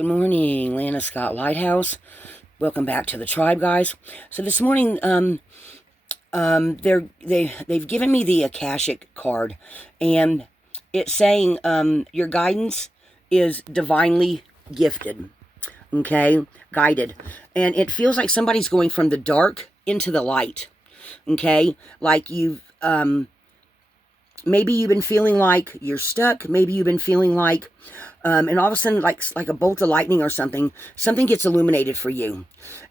Good morning, Lana Scott Lighthouse. Welcome back to the tribe, guys. So this morning, they've given me the Akashic card, and it's saying your guidance is divinely gifted. Okay, guided, and it feels like somebody's going from the dark into the light. Okay, like maybe you've been feeling like you're stuck. Maybe you've been feeling like, and all of a sudden, like a bolt of lightning or something gets illuminated for you.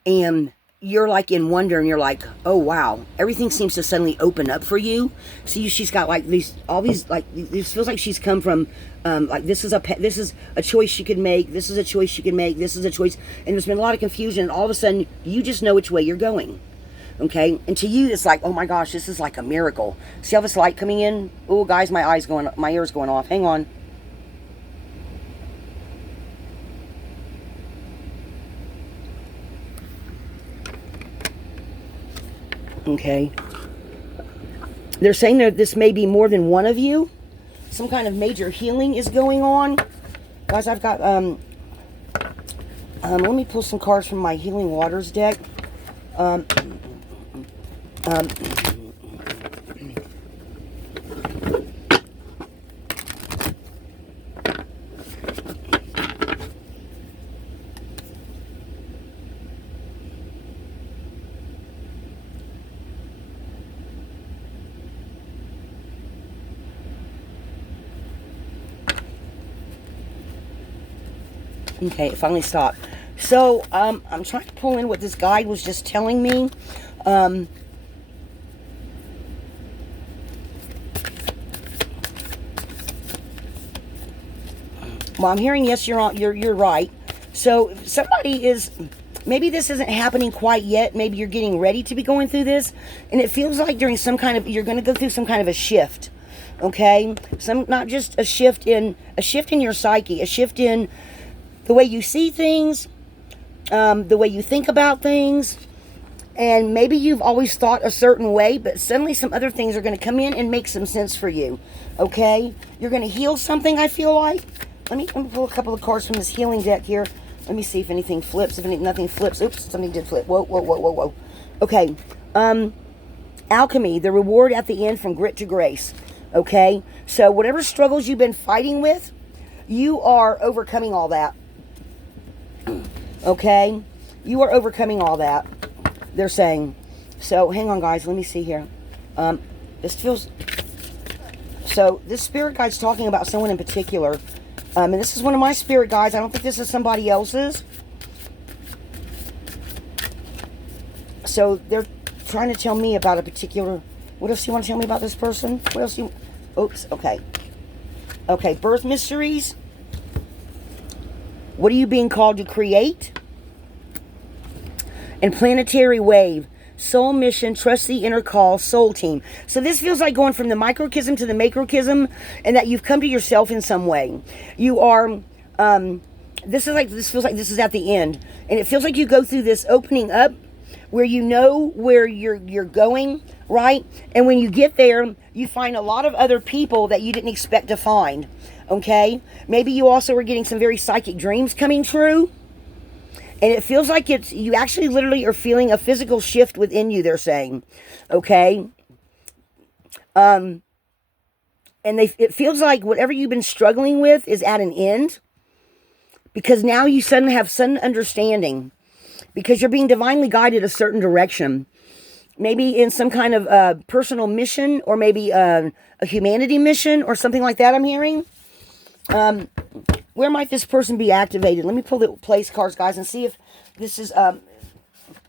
And you're like in wonder and you're like, oh, wow. Everything seems to suddenly open up for you. See, she's got like all these, like, this feels like she's come from, like this is a choice she could make. This is a choice she could make. This is a choice. And there's been a lot of confusion. And all of a sudden, you just know which way you're going. Okay, and to you, it's like, oh my gosh, this is like a miracle. See all this light coming in? Oh, guys, my ear's going off. Hang on. Okay. They're saying that this may be more than one of you. Some kind of major healing is going on. Guys, I've got, let me pull some cards from my Healing Waters deck. Okay, it finally stopped. So, I'm trying to pull in what this guide was just telling me. Well, I'm hearing yes, you're right. So somebody is, maybe this isn't happening quite yet. Maybe you're getting ready to be going through this, and it feels like during some kind of, you're going to go through some kind of a shift. Okay, not just a shift in your psyche, a shift in the way you see things, the way you think about things. And maybe you've always thought a certain way, but suddenly some other things are going to come in and make some sense for you. Okay, you're going to heal something, I feel like. Let me pull a couple of cards from this healing deck here. Let me see if anything flips. If nothing flips. Oops, something did flip. Whoa. Okay. Alchemy, the reward at the end from grit to grace. Okay. So whatever struggles you've been fighting with, you are overcoming all that. Okay. You are overcoming all that. They're saying. So hang on, guys. Let me see here. This feels. So this spirit guide's talking about someone in particular. And this is one of my spirit guides. I don't think this is somebody else's. So they're trying to tell me about a particular... What else do you want to tell me about this person? What else do you... Oops, okay. Okay, birth mysteries. What are you being called to create? And planetary wave. Soul mission, trust the inner call, soul team. So this feels like going from the microcosm to the macrocosm, and that you've come to yourself in some way. You are, this feels like this is at the end. And it feels like you go through this opening up where you know where you're going, right? And when you get there, you find a lot of other people that you didn't expect to find, okay? Maybe you also are getting some very psychic dreams coming true. And it feels like you actually literally are feeling a physical shift within you, they're saying. Okay? And it feels like whatever you've been struggling with is at an end. Because now you suddenly have sudden understanding. Because you're being divinely guided a certain direction. Maybe in some kind of personal mission, or maybe a humanity mission, or something like that I'm hearing. Where might this person be activated? Let me pull the place cards, guys, and see if this is,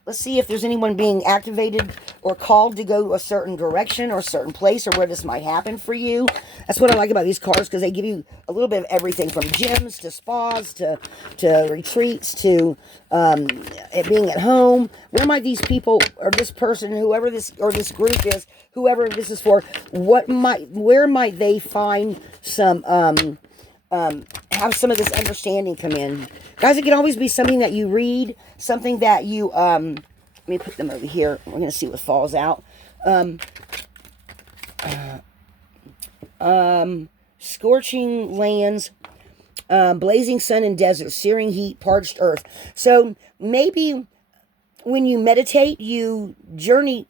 let's see if there's anyone being activated or called to go a certain direction or a certain place, or where this might happen for you. That's what I like about these cards, because they give you a little bit of everything, from gyms to spas to retreats to it being at home. Where might these people, or this person, whoever this, or this group is, whoever this is for, where might they find some, have some of this understanding come in? Guys, it can always be something that you read, something that you, let me put them over here. We're going to see what falls out. Scorching lands, blazing sun and desert, searing heat, parched earth. So maybe when you meditate, you journey,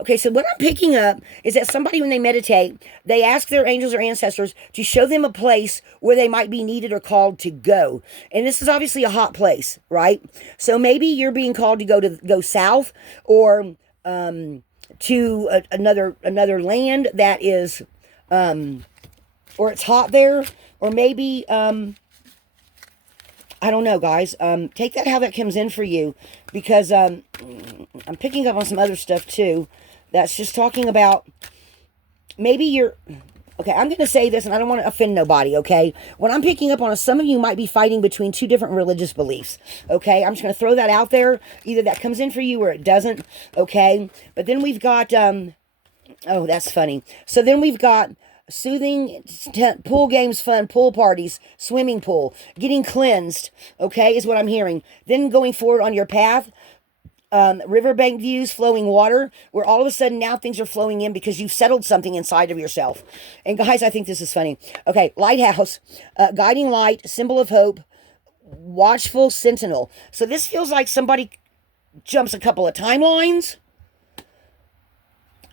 okay, so what I'm picking up is that somebody, when they meditate, they ask their angels or ancestors to show them a place where they might be needed or called to go. And this is obviously a hot place, right? So maybe you're being called to go south, or to another land that is, or it's hot there, or maybe, I don't know, guys. Take that how that comes in for you, because I'm picking up on some other stuff too. That's just talking about maybe you're. Okay, I'm going to say this, and I don't want to offend nobody, okay? What I'm picking up on is some of you might be fighting between two different religious beliefs, okay? I'm just going to throw that out there. Either that comes in for you or it doesn't, okay? But then we've got, oh, that's funny. So then we've got soothing, pool games, fun, pool parties, swimming pool, getting cleansed, okay, is what I'm hearing. Then going forward on your path, riverbank views, flowing water, where all of a sudden now things are flowing in because you've settled something inside of yourself. And guys, I think this is funny. Okay, lighthouse, guiding light, symbol of hope, watchful sentinel. So this feels like somebody jumps a couple of timelines.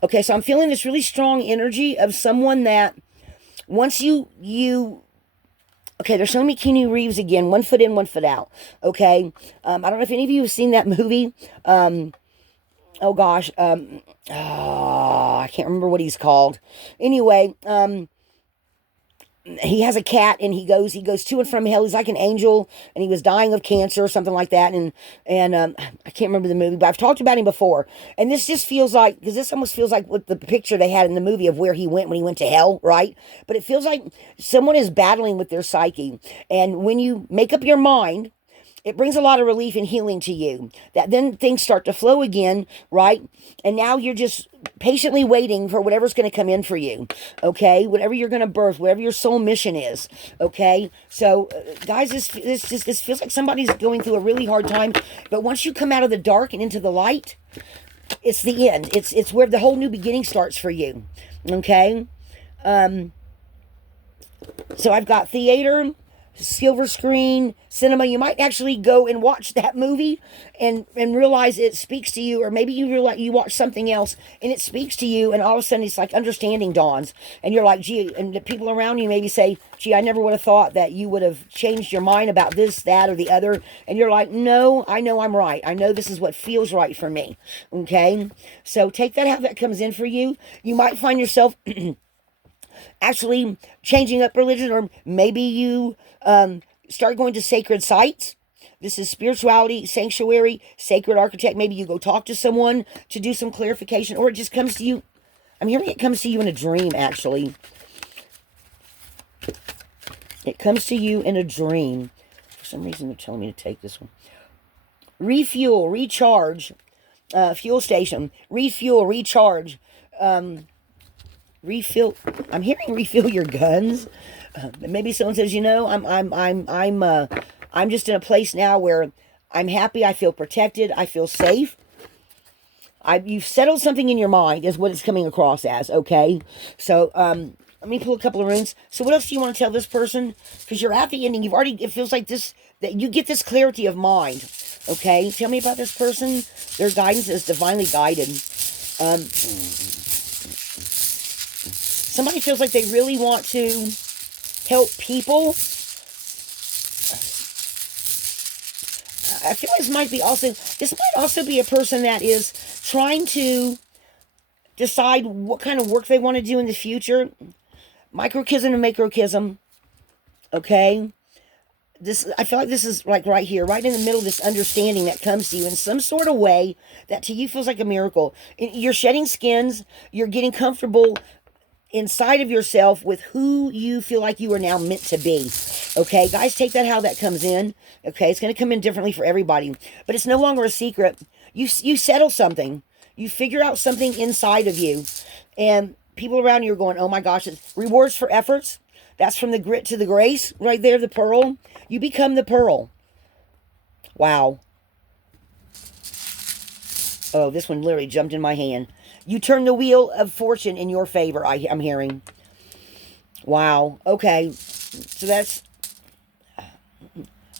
Okay, so I'm feeling this really strong energy of someone that once okay, they're showing me Keanu Reeves again, 1 foot in, 1 foot out. Okay, I don't know if any of you have seen that movie. Oh gosh, I can't remember what he's called. Anyway, he has a cat, and he goes to and from hell. He's like an angel, and he was dying of cancer or something like that. And I can't remember the movie, but I've talked about him before. And this just feels like, because this almost feels like what the picture they had in the movie of where he went when he went to hell, right? But it feels like someone is battling with their psyche. And when you make up your mind, it brings a lot of relief and healing to you. That then things start to flow again, right? And now you're just patiently waiting for whatever's going to come in for you, okay? Whatever you're going to birth, whatever your soul mission is, okay? So, guys, this feels like somebody's going through a really hard time. But once you come out of the dark and into the light, it's the end. It's where the whole new beginning starts for you, okay? So I've got theater, silver screen, cinema. You might actually go and watch that movie and realize it speaks to you, or maybe you realize you watch something else and it speaks to you, and all of a sudden it's like understanding dawns, and you're like, gee, and the people around you maybe say, gee, I never would have thought that you would have changed your mind about this, that, or the other, and you're like, no, I know I'm right. I know this is what feels right for me, okay? So take that how that comes in for you. You might find yourself actually changing up religion, or maybe you start going to sacred sites. This is spirituality, sanctuary, sacred architect. Maybe you go talk to someone to do some clarification, or it just comes to you. I'm hearing it comes to you in a dream, actually. It comes to you in a dream. For some reason, they're telling me to take this one. Refuel, recharge, fuel station, refuel, recharge, refill. I'm hearing refill your guns. Maybe someone says, you know, I'm just in a place now where I'm happy. I feel protected. I feel safe. You've settled something in your mind, is what it's coming across as. Okay, so let me pull a couple of runes. So what else do you want to tell this person? Because you're at the ending. It feels like this, that you get this clarity of mind. Okay, tell me about this person. Their guidance is divinely guided. Somebody feels like they really want to help people. I feel like this might also be a person that is trying to decide what kind of work they want to do in the future. Microchism and macrochism. Okay? I feel like this is like right here, right in the middle of this understanding that comes to you in some sort of way that to you feels like a miracle. You're shedding skins. You're getting comfortable inside of yourself with who you feel like you are now meant to be. Okay, guys, take that how that comes in. Okay, it's going to come in differently for everybody, but it's no longer a secret. You settle something. You figure out something inside of you, and people around you are going, oh my gosh, it's rewards for efforts. That's from the grit to the grace right there, the pearl. You become the pearl. Wow. Oh, this one literally jumped in my hand. You turn the wheel of fortune in your favor, I'm hearing. Wow. Okay. So that's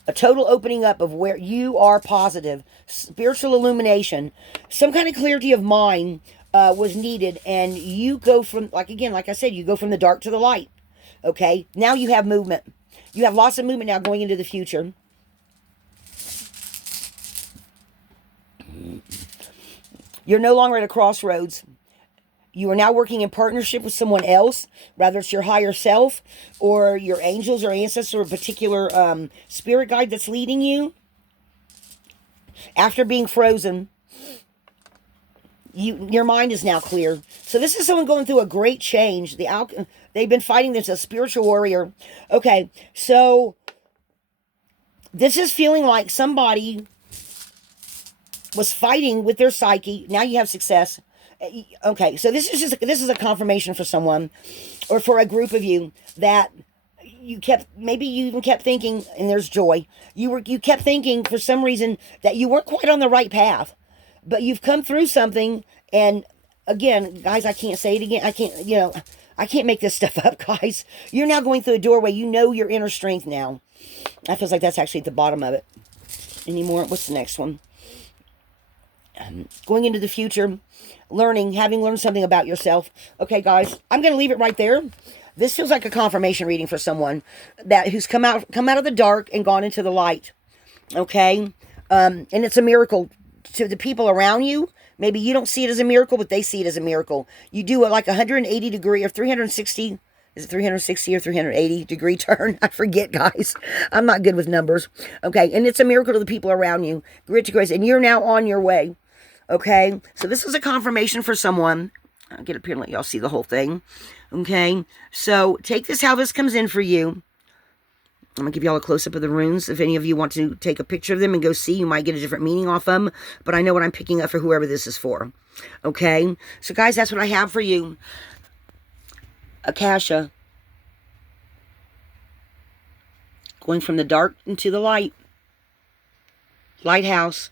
A total opening up of where you are positive, spiritual illumination, some kind of clarity of mind was needed, and you go from, like, again, like I said, you go from the dark to the light. Okay, now you have movement. You have lots of movement now going into the future. You're no longer at a crossroads. You are now working in partnership with someone else, whether it's your higher self or your angels or ancestors or a particular spirit guide that's leading you. After being frozen, your mind is now clear. So this is someone going through a great change. They've been fighting this, a spiritual warrior. Okay, so this is feeling like somebody was fighting with their psyche. Now you have success. Okay, so this is a confirmation for someone or for a group of you that maybe you even kept thinking, and there's joy. You kept thinking for some reason that you weren't quite on the right path, but you've come through something. And again, guys, I can't say it again. I can't make this stuff up, guys. You're now going through a doorway. You know your inner strength now. That feels like that's actually at the bottom of it. Anymore? What's the next one? Going into the future, having learned something about yourself. Okay, guys, I'm going to leave it right there. This feels like a confirmation reading for someone who's come out of the dark and gone into the light. Okay, and it's a miracle to the people around you. Maybe you don't see it as a miracle, but they see it as a miracle. You do like 180 degree or 360. Is it 360 or 380 degree turn? I forget, guys. I'm not good with numbers. Okay, and it's a miracle to the people around you. Grit to grace, and you're now on your way. Okay, so this is a confirmation for someone. I'll get up here and let y'all see the whole thing. Okay, so take this how this comes in for you. I'm going to give y'all a close-up of the runes. If any of you want to take a picture of them and go see, you might get a different meaning off them. But I know what I'm picking up for whoever this is for. Okay, so guys, that's what I have for you. Akasha. Going from the dark into the light. Lighthouse.